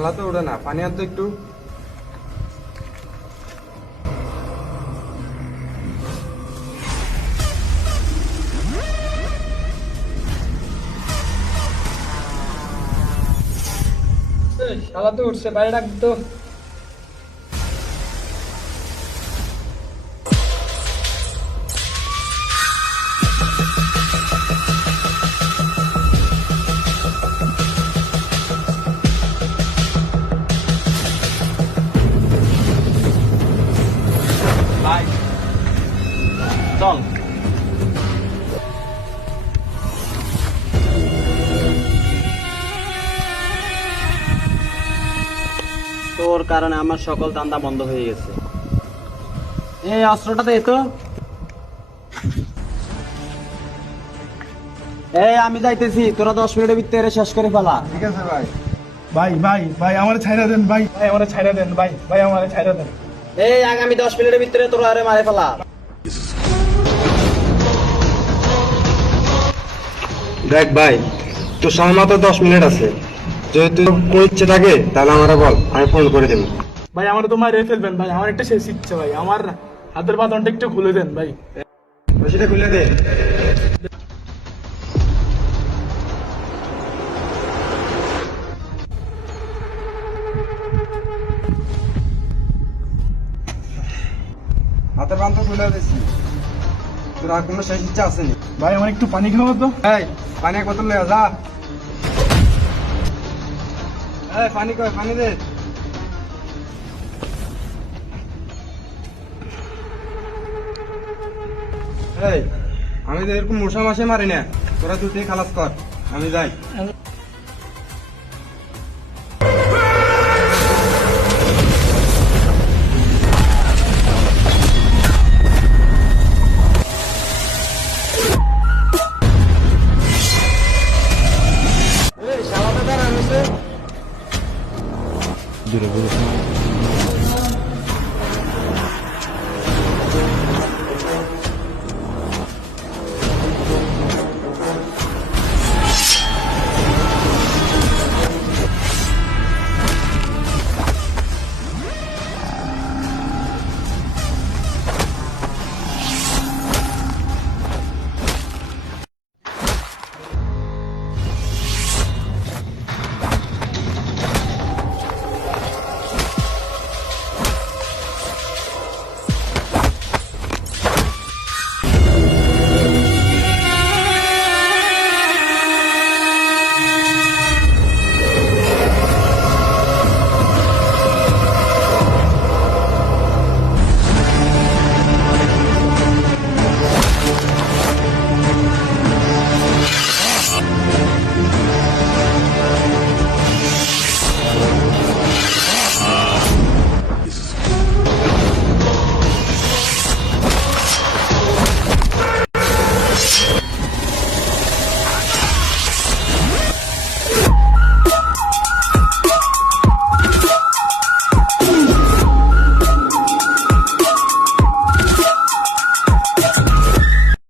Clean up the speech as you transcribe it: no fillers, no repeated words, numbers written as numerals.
শালা তো ওঠে না, পানি আর তো একটু। শালা তো উঠছে, বাইরে ডাক তো। ভাই চল। তোর কারণে আমার সকল ধান্দা বন্ধ হয়ে গেছে। এই অস্ত্রটা দে তো। এই আমি যাইতেছি, তোরা 10 মিনিটের ভিতরে শেষ করে ফেলা। ঠিক আছে ভাই। ভাই ভাই ভাই আমার ছাইরা দেন ভাই, ভাই আমার ছাইরা দেন ভাই, ভাই আমার ছাইরা দেন। এই আগামী 10 মিনিটের ভিতরে তোরা আরে মারে ফেলা। দেখ ভাই, তোর সময় মাত্র 10 মিনিট আছে। যদি তোর কোনো ইচ্ছে থাকে তাহলে আমারে বল, আমি ফোন করে দেবো। ভাই আমার তো মারে ফেলবেন ভাই, আমার একটা শেষ ইচ্ছে ভাই, আমার হাতের বাঁধনটা একটু খুলে দেন ভাই। সেটা খুলে দে। হাতের বান্ধ খুলে দিচ্ছি। তোর আর কোনো শেষ ইচ্ছা আসেনি? ভাই আমার একটু পানি খাওয়া তো। এই পানি এক বোতল লয়ে যা। এই পানি কই, পানি দে। এই আমি তো এরকম মশা মাসে মারি না, তোরা দুটি খালাস কর, আমি যাই। এই শালাটা দাঁড়ান আছে।